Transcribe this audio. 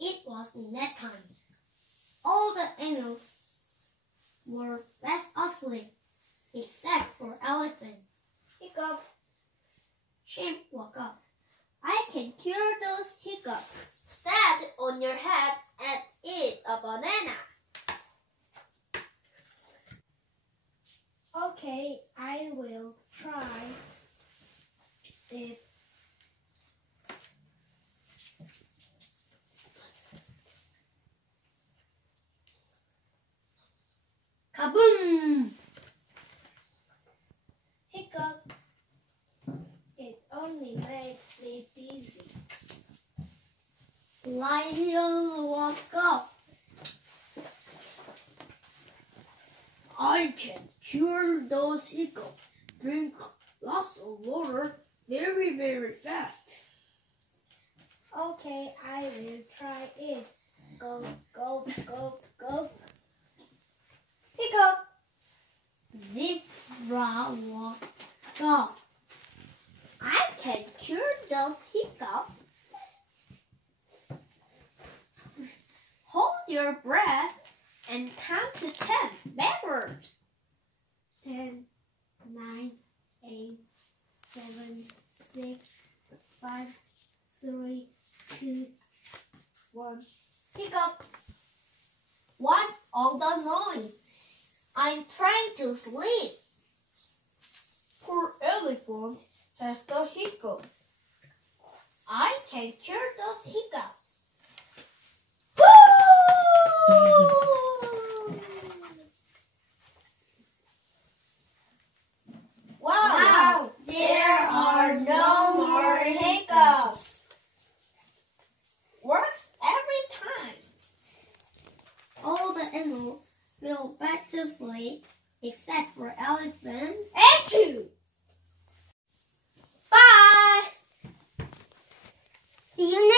It was nap time. All the animals were fast asleep, except for elephant. Hiccup. Chimp woke up. I can cure those hiccups. Stand on your head and eat a banana. Okay, I will try it. Kaboom! Hiccup. It only made me dizzy. Lion woke up. I can cure those hiccups. Drink lots of water very, very fast. Okay, I will try it. Go, go, go, go. Hiccup. Zebra woke up. I can cure those hiccups. Hold your breath and count to 10 backward. 10, 9, 8, 7, 6, 5, 3, 2, 1. Hiccup. What all the noise? I'm trying to sleep. Poor elephant has the hiccup. I can cure those hiccups. Wow, there are no more hiccups. Works every time. All the animals fell back to sleep except for elephant and you. Bye. See you